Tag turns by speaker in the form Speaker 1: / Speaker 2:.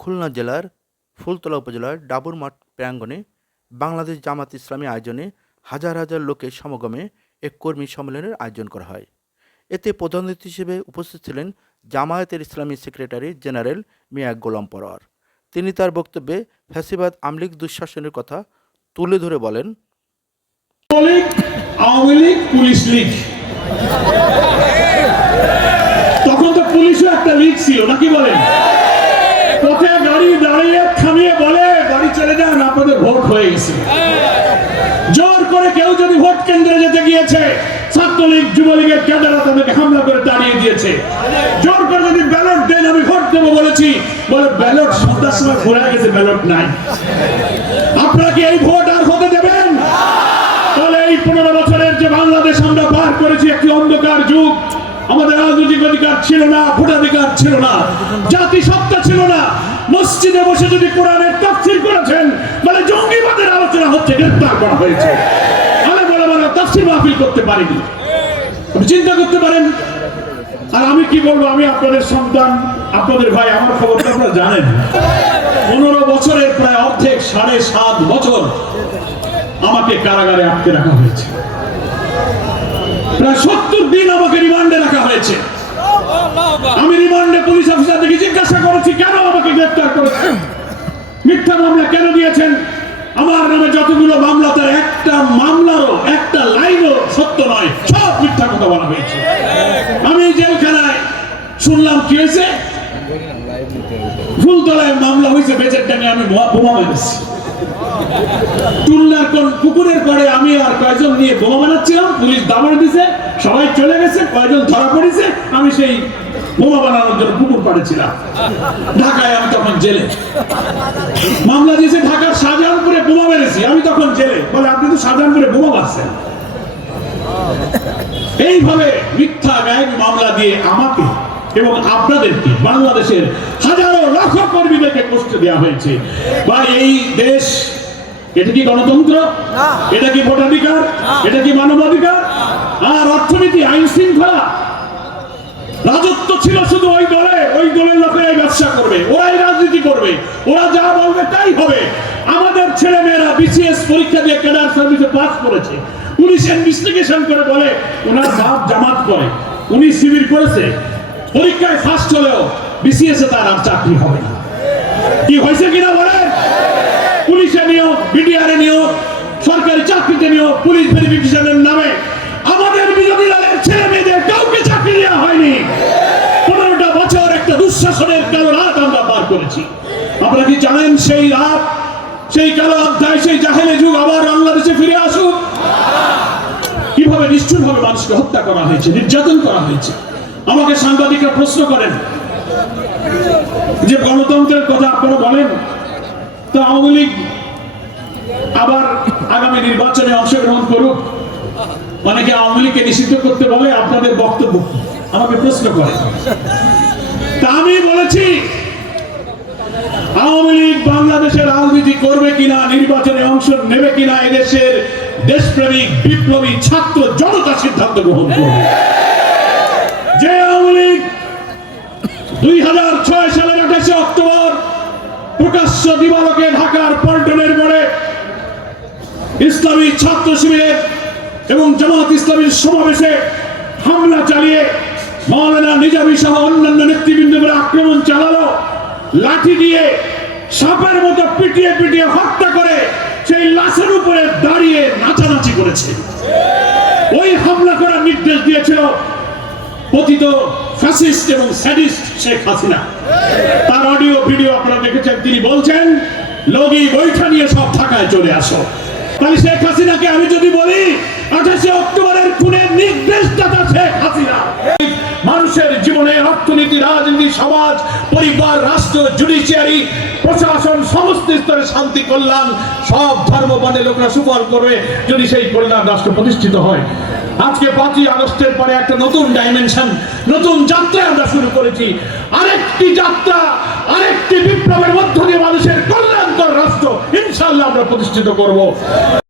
Speaker 1: খুলনা জেলার ফুলতলা উপজেলার ডাবুর মাঠ প্রাঙ্গণে বাংলাদেশ জামাত ইসলামী আয়োজনে হাজার হাজার লোকের সমাগমে এক কর্মী সম্মেলনের আয়োজন করা হয়। এতে প্রধান অতিথি হিসেবে উপস্থিত ছিলেন জামায়াতের ইসলামী সেক্রেটারি জেনারেল মিয়া গোলাম পরোয়ার। তিনি তার বক্তব্যে ফ্যাসিবাদ আমলিক দুঃশাসনের কথা তুলে ধরে বলেন
Speaker 2: পুলিশ তখন তো পুলিশও একটা লীগ ছিল, নাকি বলেন? গাড়ি দাঁড়িয়ে থামিয়ে বলে, গাড়ি চলে যান, আপনাদের ভোট হয়ে গেছে। জোর করে কেউ যদি ভোট কেন্দ্রে যেতে গিয়েছে, ছাত্রলীগ, যুবলীগের তাদেরকে হামলা করে তাড়িয়ে দিয়েছে। জোর করে যদি ব্যালট দেন, আমি ভোট বলেছি। বলে, ব্যালট সন্ধ্যার সময় গেছে, ব্যালট নাই। এই ভোট আর হতে দেবেন? এই পনেরো বছরের যে বাংলাদেশ আমরা পার করেছি, একটি অন্ধকার যুগ। আমাদের রাজনৈতিক অধিকার ছিল না, ভোটাধিকার ছিল না জাতি সত্তা ছিল না। মসজিদে বসে যদি কোরআনের তাফসির করেছেন মানে জঙ্গিবাদের আলোচনা হচ্ছে গ্রেফতার করা হয়েছে। আমি বলে বলে তাফসির মাহফিল করতে পারিনি। আপনি চিন্তা করতে পারেন? আর আমি কি বলব? আমি আপনাদের সন্তান, আপনাদের ভাই, আমার খবর আপনারা জানেন। পনেরো বছরের প্রায় অর্ধেক, সাড়ে সাত বছর আমাকে কারাগারে আটকে রাখা হয়েছে। প্রায় সত্তর দিন আমাকে রিমান্ডে রাখা হয়েছে। আমি রিমান্ডে পুলিশ অফিসারদেরকে জিজ্ঞাসা করেছি, কেন আমাকে গ্রেফতার করেছেন মিথ্যা মামলা কেন দিয়েছেন? আমার নামে যতগুলো মামলা, তার একটা মামলারও, একটা লাইনও সত্য নয়, সব মিথ্যা কথা বলা হয়েছে। আমি জেলখানায় শুনলাম কি হয়েছে ফুলতলায় মামলা হয়েছে, বেচের টানে আমি বোমা মেরেছি। কোন পুকুরের পরে আমি আর কয়জন নিয়ে বোমা বানাচ্ছিলাম? পুলিশ দিছে, সবাই চলে গেছে, কয়জন ধরা পড়েছে, আমি সেই বোমা বানানোর জন্য পুকুর ঢাকায় আমি তখন জেলে। মামলা দিয়েছে ঢাকার শাহজাহানপুরে বোমা মেরেছি, আমি তখন জেলে। বলে, আপনি তো শাহজাহানপুরে বোমা মারছেন। এইভাবে মিথ্যা গায়েবী মামলা দিয়ে আমাকে এবং আপনাদেরকে বাংলাদেশের হাজারো লাখ কর্মীদেরকে কষ্ট দেওয়া হয়েছে। ভাই এই দেশ এটা কি গণতন্ত্র? এটা কি ভোটাধিকার? এটা কি মানবাধিকার? আর অর্থনীতি আইন শৃঙ্খলা রাজত্ব ছিল শুধু ওই দলে ওই দলের লোকেরাই ব্যবসা করবে ওরাই রাজনীতি করবে ওরা যা বলবে তাই হবে। আমাদের ছেলে মেয়েরা বিসিএস পরীক্ষা দিয়ে ক্যাডার সার্ভিসে পাস করেছে। পুলিশ ইনভেস্টিগেশন করে বলে ওনার বাপ জামাত করে উনি শিবির করেছে পরীক্ষায় ফার্স্ট হলেও বিসিএস তার আর চাকরি হবে না। কি হয়েছে কিনা বলেন? পুলিশে নিয়োগ বিডিআর নিয়োগ, সরকারি চাকরিতে নিয়োগ, পুলিশ ভেরিফিকেশনের নামে আমাদের বিরোধী দলের ছেলে মেয়েদের কাউকে চাকরি দেওয়া হয়নি। পনেরোটা বছর একটা দুঃশাসনের কালো রাত আমরা পার করেছি। আপনারা কি জানেন সেই রাত, সেই কালো অধ্যায়, সেই জাহেলে যুগ আবার বাংলাদেশে ফিরে আসুক? কীভাবে নিষ্ঠুর ভাবে মানুষকে হত্যা করা হয়েছে, নির্যাতন করা হয়েছে? আমাকে সাংবাদিকরা প্রশ্ন করেন যে গণতন্ত্রের কথা আপনারা বলেন, তো আওয়ামী লীগ আবার আগামী নির্বাচনে অংশগ্রহণ করুক। অনেকে আওয়ামী লীগকে নিষিদ্ধ করতে বলে, আপনাদের বক্তব্য। আমাকে প্রশ্ন করে তা আমি বলেছি, আওয়ামী লীগ বাংলাদেশের রাজনীতি করবে কিনা, নির্বাচনে অংশ নেবে কিনা, এদেশের দেশপ্রেমিক, বিপ্লবী ছাত্র জনতা সিদ্ধান্ত গ্রহণ করবে যে আওয়ামী লীগ দুই হাজার ছয় সালের আক্রমণ চালালো, লাঠি দিয়ে সাপের মতো পিটিয়ে পিটিয়ে হত্যা করে সেই লাশের উপরে দাঁড়িয়ে নাচানাচি করেছে। ওই হামলা করার নির্দেশ দিয়েছিল পতিত ফ্যাসিস্ট এবং স্যাডিস্ট শেখ হাসিনা। তার অডিও ভিডিও আপনারা দেখেছেন, তিনি বলছেন, লগি বৈঠা নিয়ে সব ঢাকায় চলে আসো। তাহলে শেখ হাসিনাকে আমি যদি বলি, আঠাশে অক্টোবরের খুনের নির্দেশদাতা জুডিশিয়ারি, প্রশাসন, সমস্ত স্তরে শান্তি, কল্যাণ, সব ধর্ম বর্ণের লোকরা সুফল করবে যদি সেই কল্যাণ রাষ্ট্র প্রতিষ্ঠিত হয়। আজকে পাঁচই আগস্টের পরে একটা নতুন ডাইমেনশন নতুন যাত্রা আমরা শুরু করেছি। আরেকটি যাত্রা, আরেকটি বিপ্লবের মধ্য দিয়ে মানুষের কল্যাণকর রাষ্ট্র ইনশাআল্লাহ আমরা প্রতিষ্ঠিত করব।